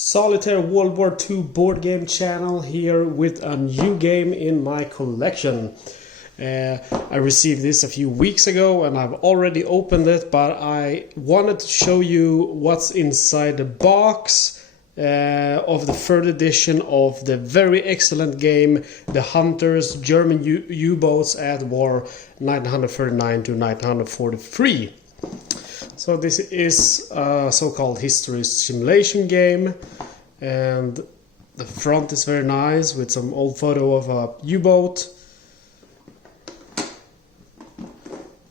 Solitaire World War II board game channel here with a new game in my collection. I received this a few weeks ago and I've already opened it, but I wanted to show you what's inside the box of the third edition of the very excellent game The Hunters, German U-boats at war 1939 to 1943. So this is a so-called history simulation game, and the front is very nice with some old photo of a U-boat,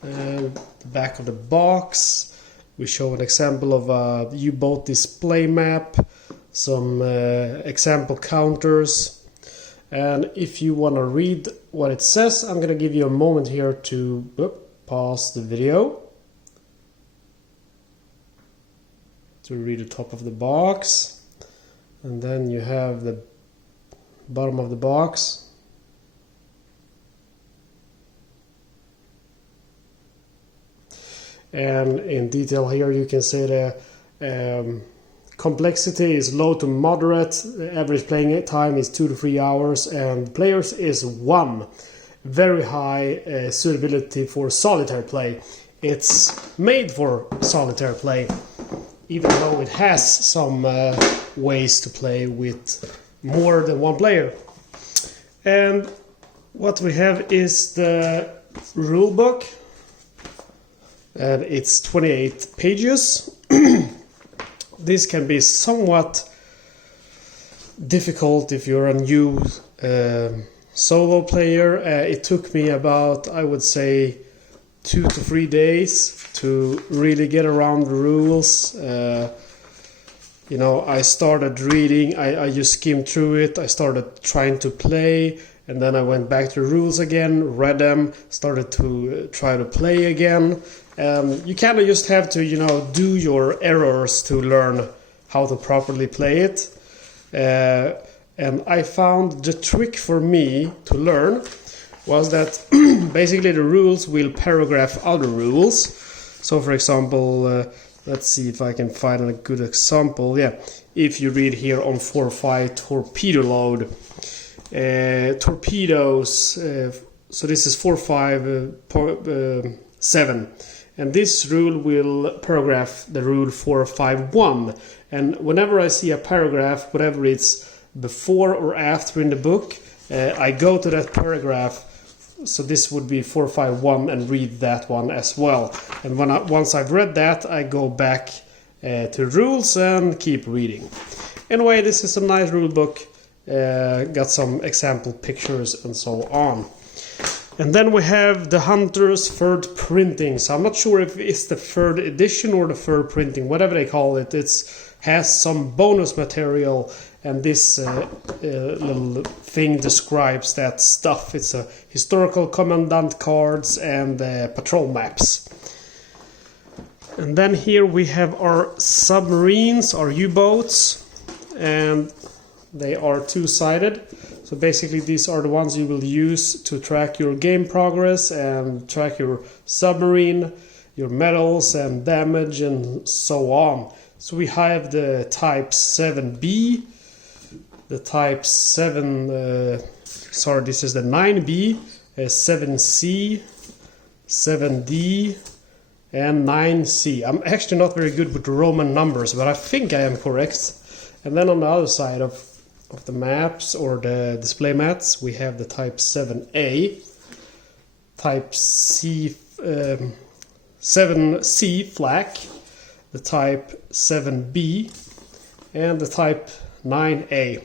and the back of the box we show an example of a U-boat display map, some example counters, and if you want to read what it says, I'm going to give you a moment here to pause the video to read the top of the box, and then you have the bottom of the box. And in detail here you can see the complexity is low to moderate, the average playing time is 2 to 3 hours, and players is 1. Very high suitability for solitaire play. It's made for solitaire play, even though it has some ways to play with more than one player. And what we have is the rulebook, and it's 28 pages. This can be somewhat difficult if you're a new solo player. It took me about, I would say, 2 to 3 days to really get around the rules. I started reading, I just skimmed through it, I started trying to play, and then I went back to the rules again, read them, started to try to play again. You kind of just have to, do your errors to learn how to properly play it. And I found the trick for me to learn was that basically the rules will paragraph other rules. So for example, let's see if I can find a good example. Yeah, if you read here on 4.5 torpedo load, torpedoes, so this is 4.5.7, and this rule will paragraph the rule 4.5.1. And whenever I see a paragraph, whatever it's before or after in the book, I go to that paragraph. So this would be 4.5.1 and read that one as well. And once I've read that, I go back to rules and keep reading. Anyway, this is a nice rule book. Got some example pictures and so on. And then we have the Hunters third printing. So I'm not sure if it's the third edition or the third printing, whatever they call it. It has some bonus material. And this little thing describes that stuff. It's a historical commandant cards and patrol maps. And then here we have our submarines, our U-boats, and they are two-sided. So basically these are the ones you will use to track your game progress and track your submarine, your medals and damage and so on. So we have the type 7B, the type 7, this is the 9B, 7C, 7D, and 9C. I'm actually not very good with the Roman numbers, but I think I am correct. And then on the other side of the maps or the display mats, we have the type 7A, type C, 7C flak, the type 7B, and the type 9A.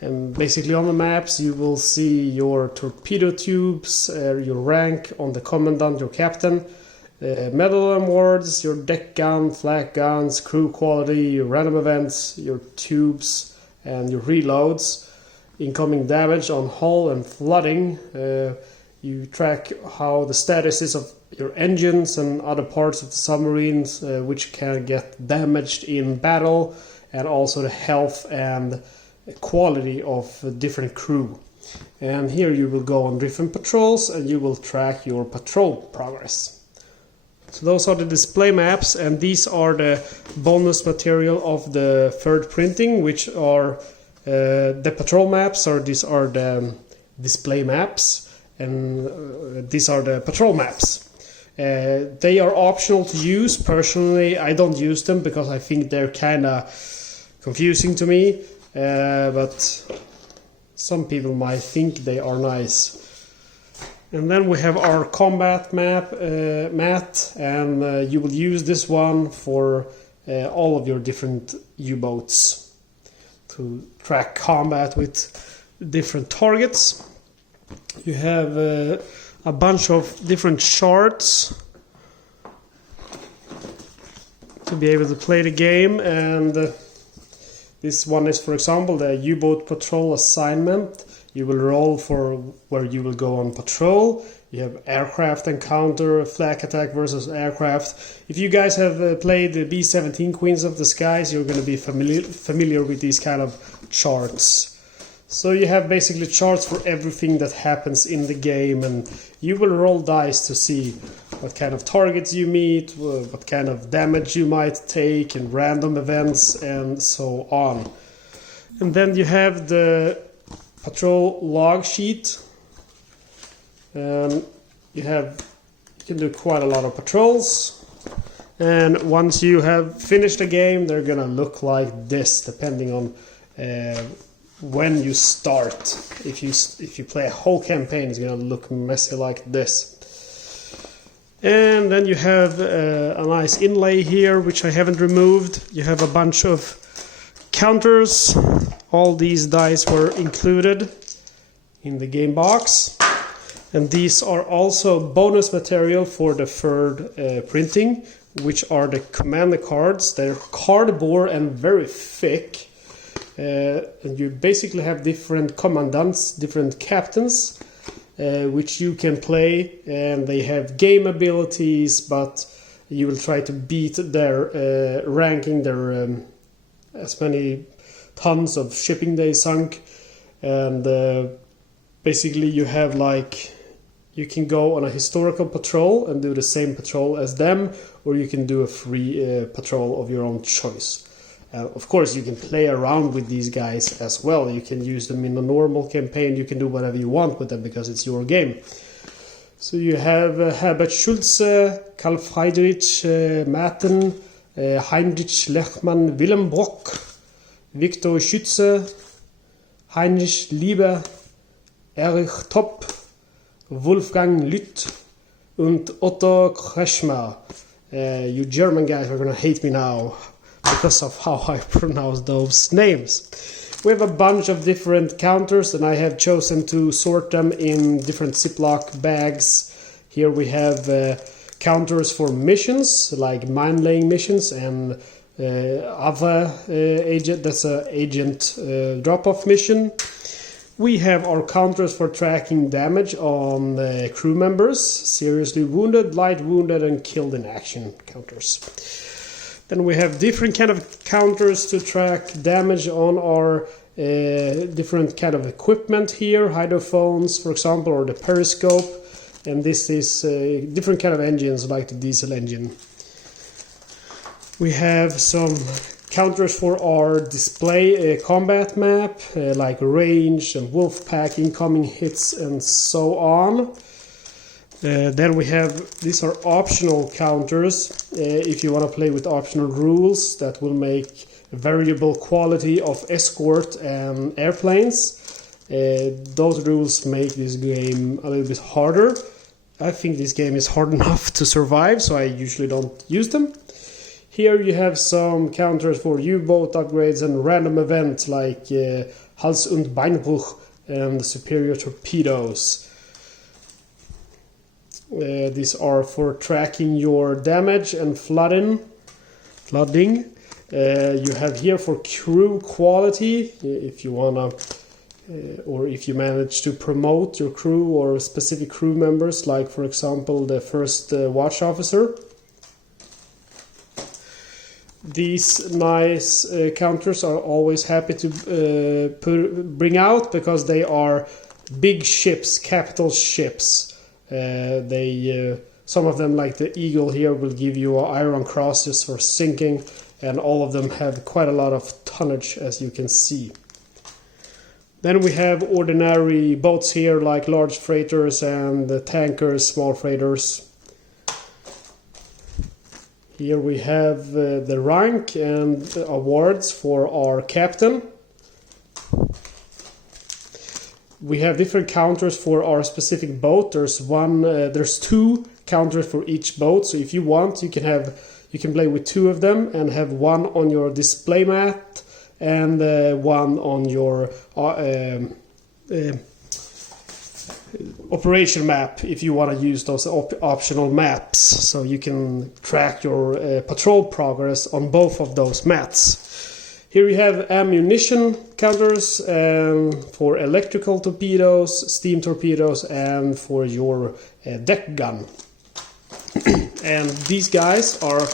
And basically on the maps you will see your torpedo tubes, your rank on the commandant, your captain, medal awards, your deck gun, flak guns, crew quality, your random events, your tubes and your reloads, incoming damage on hull and flooding. You track how the status is of your engines and other parts of the submarines which can get damaged in battle, and also the health and quality of different crew. And here you will go on different patrols and you will track your patrol progress. So those are the display maps, and these are the bonus material of the third printing, which are the patrol maps, or these are the display maps, and these are the patrol maps. They are optional to use. Personally, I don't use them because I think they're kind of confusing to me, but some people might think they are nice. And then we have our combat map, and you will use this one for all of your different U-boats to track combat with different targets. You have a bunch of different charts to be able to play the game, and this one is, for example, the U-boat patrol assignment. You will roll for where you will go on patrol. You have aircraft encounter, flag attack versus aircraft. If you guys have played the B-17 Queens of the Skies, you're going to be familiar with these kind of charts. So you have basically charts for everything that happens in the game, and you will roll dice to see what kind of targets you meet, what kind of damage you might take, and random events, and so on. And then you have the patrol log sheet. You can do quite a lot of patrols, and once you have finished a game, they're gonna look like this, depending on when you start. If you play a whole campaign, it's gonna look messy like this. And then you have a nice inlay here, which I haven't removed. You have a bunch of counters. All these dice were included in the game box, and these are also bonus material for the third printing, which are the commander cards. They're cardboard and very thick, and you basically have different commandants, different captains, which you can play, and they have game abilities, but you will try to beat their ranking, their as many tons of shipping they sunk, and basically you have you can go on a historical patrol and do the same patrol as them, or you can do a free patrol of your own choice. Of course, you can play around with these guys as well. You can use them in a normal campaign. You can do whatever you want with them because it's your game. So you have Herbert Schulze, Karl Friedrich Matten, Heinrich Lechmann, Willem Brock, Viktor Schütze, Heinrich Lieber, Erich Topp, Wolfgang Lütt, und Otto Kretschmer. You German guys are gonna hate me now because of how I pronounce those names. We have a bunch of different counters, and I have chosen to sort them in different Ziploc bags. Here we have counters for missions, like mine-laying missions, and other agent, that's an agent drop-off mission. We have our counters for tracking damage on crew members, seriously wounded, light wounded, and killed in action counters. Then we have different kind of counters to track damage on our different kind of equipment here, hydrophones, for example, or the periscope. And this is different kind of engines, like the diesel engine. We have some counters for our display combat map, like range and wolf pack, incoming hits, and so on. Then we have, these are optional counters if you want to play with optional rules that will make variable quality of escort and airplanes. Those rules make this game a little bit harder. I think this game is hard enough to survive, so I usually don't use them. Here you have some counters for U-boat upgrades and random events like Hals- und Beinbruch and superior torpedoes. These are for tracking your damage and flooding. You have here for crew quality, if you wanna, or if you manage to promote your crew or specific crew members, like for example the first watch officer. These nice counters are always happy to bring out because they are big ships, capital ships. They Some of them, like the Eagle here, will give you iron crosses for sinking, and all of them have quite a lot of tonnage, as you can see. Then we have ordinary boats here, like large freighters and tankers, small freighters. Here we have the rank and awards for our captain. We have different counters for our specific boat. There's two counters for each boat. So if you want, you can play with two of them and have one on your display mat and one on your operation map if you want to use those optional maps. So you can track your patrol progress on both of those mats. Here you have ammunition counters for electrical torpedoes, steam torpedoes, and for your deck gun. And these guys are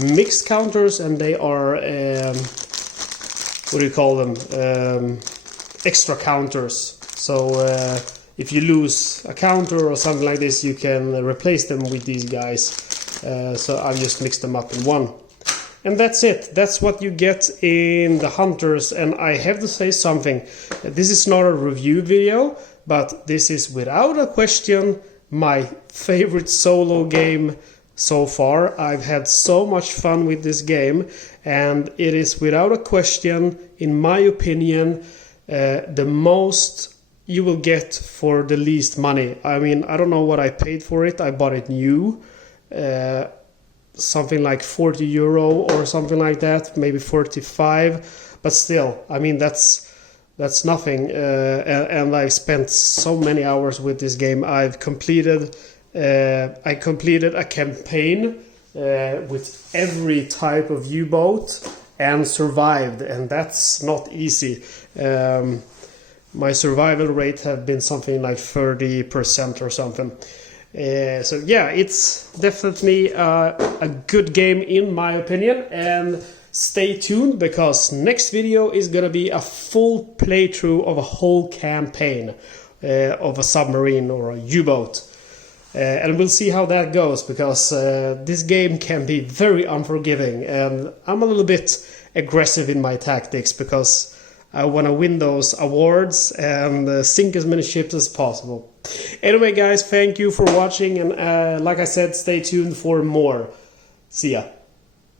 mixed counters, and they are, what do you call them? Extra counters. So if you lose a counter or something like this, you can replace them with these guys. So I've just mixed them up in one. And that's it. That's what you get in the Hunters. And I have to say something. This is not a review video, but this is without a question my favorite solo game so far. I've had so much fun with this game, and it is without a question, in my opinion, the most you will get for the least money. I mean, I don't know what I paid for it. I bought it new. Something like 40 euro or something like that, maybe 45, but still, I mean, that's nothing. And I spent so many hours with this game. I completed a campaign with every type of U-boat and survived, and that's not easy. My survival rate have been something like 30% or something. So yeah, it's definitely a good game in my opinion, and stay tuned because next video is gonna be a full playthrough of a whole campaign of a submarine or a U-boat, and we'll see how that goes, because this game can be very unforgiving, and I'm a little bit aggressive in my tactics because I want to win those awards and sink as many ships as possible. Anyway guys, thank you for watching, and like I said, stay tuned for more. See ya.